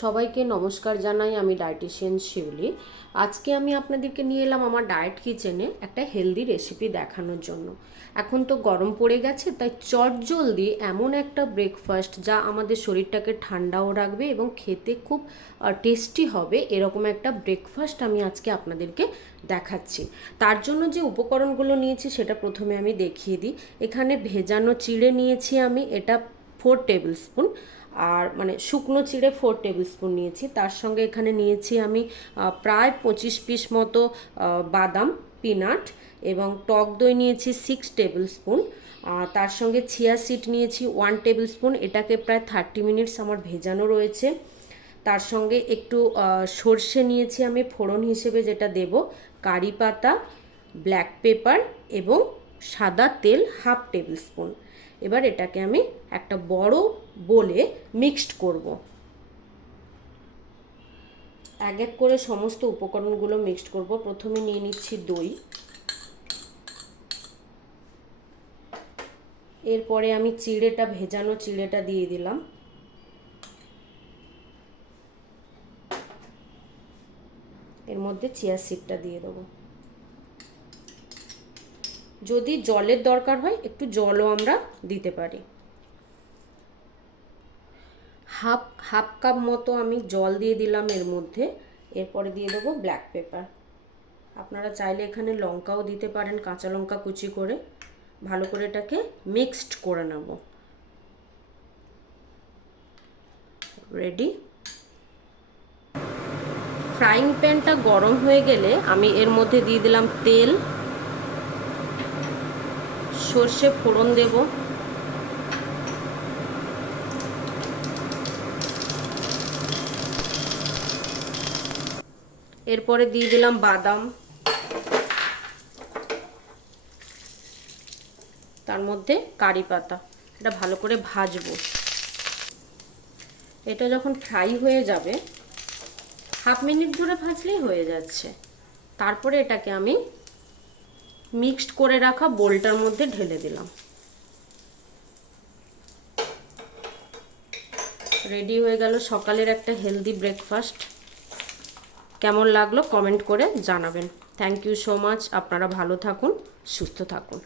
সবাইকে নমস্কার জানাই। আমি ডায়েটিশিয়ান শিউলি। আজকে আমি আপনাদেরকে নিয়ে এলাম আমার ডায়েট কিচেনে একটা হেলদি রেসিপি দেখানোর জন্য। এখন তো গরম পড়ে গেছে, তাই চটজলদি এমন একটা ব্রেকফাস্ট যা আমাদের শরীরটাকে ঠান্ডাও রাখবে এবং খেতে খুব টেস্টি হবে, এরকম একটা ব্রেকফাস্ট আমি আজকে আপনাদেরকে দেখাচ্ছি। তার জন্য যে উপকরণগুলো নিয়েছি সেটা প্রথমে আমি দেখিয়ে দিই। এখানে ভেজানো চিড়ে নিয়েছি আমি, এটা 4 টেবিল স্পুন। আর মানে শুকনো চিড়ে 4 টেবিল স্পুন নিয়েছি। তার সঙ্গে এখানে নিয়েছি আমি প্রায় 25 পিস মতো বাদাম পিনাট, এবং টক দই নিয়েছি 6 টেবিল স্পুন। তার সঙ্গে চিয়া সিড নিয়েছি 1 টেবিল স্পুন, এটাকে প্রায় 30 মিনিটস আমার ভেজানো রয়েছে। তার সঙ্গে একটু সর্ষে নিয়েছি আমি ফোড়ন হিসেবে, যেটা দেব, কারি পাতা, ব্ল্যাক পেপার এবং সাদা তেল 1/2 টেবিল স্পুন। এবার এটাকে আমি একটা বড় বোলে মিক্সড করব। এক এক করে সমস্ত উপকরণগুলো মিক্সড করব। প্রথমে নিয়ে নিচ্ছি দই, এরপরে আমি চিড়েটা, ভেজানো চিড়েটা দিয়ে দিলাম। এর মধ্যে চিয়া সিডটা দিয়ে দেবো। যদি জলের দরকার হয় একটু জলও আমরা দিতে পারি। হাফ কাপ মতো আমি জল দিয়ে দিলাম এর মধ্যে। এরপরে দিয়ে দেবো ব্ল্যাক পেপার। আপনারা চাইলে এখানে লঙ্কাও দিতে পারেন, কাঁচা লঙ্কা কুচি করে। ভালো করে এটাকে মিক্সড করে নেব। রেডি। ফ্রাইং প্যানটা গরম হয়ে গেলে আমি এর মধ্যে দিয়ে দিলাম তেল, সর্ষে ফোড়ন দেব, এরপরে দিয়ে দিলাম বাদাম, তার মধ্যে কারি পাতা। এটা ভালো করে ভাজবো। এটা যখন ফ্রাই হয়ে যাবে, 1/2 মিনিট ধরে ভাজলেই হয়ে যাচ্ছে। তারপরে এটাকে আমি মিক্সড করে রাখা বোলটার মধ্যে ঢেলে দিলাম। রেডি হয়ে গেল সকালের একটা হেলদি ব্রেকফাস্ট। কেমন লাগলো কমেন্ট করে জানাবেন। Thank you so much. আপনারা ভালো থাকুন, সুস্থ থাকুন।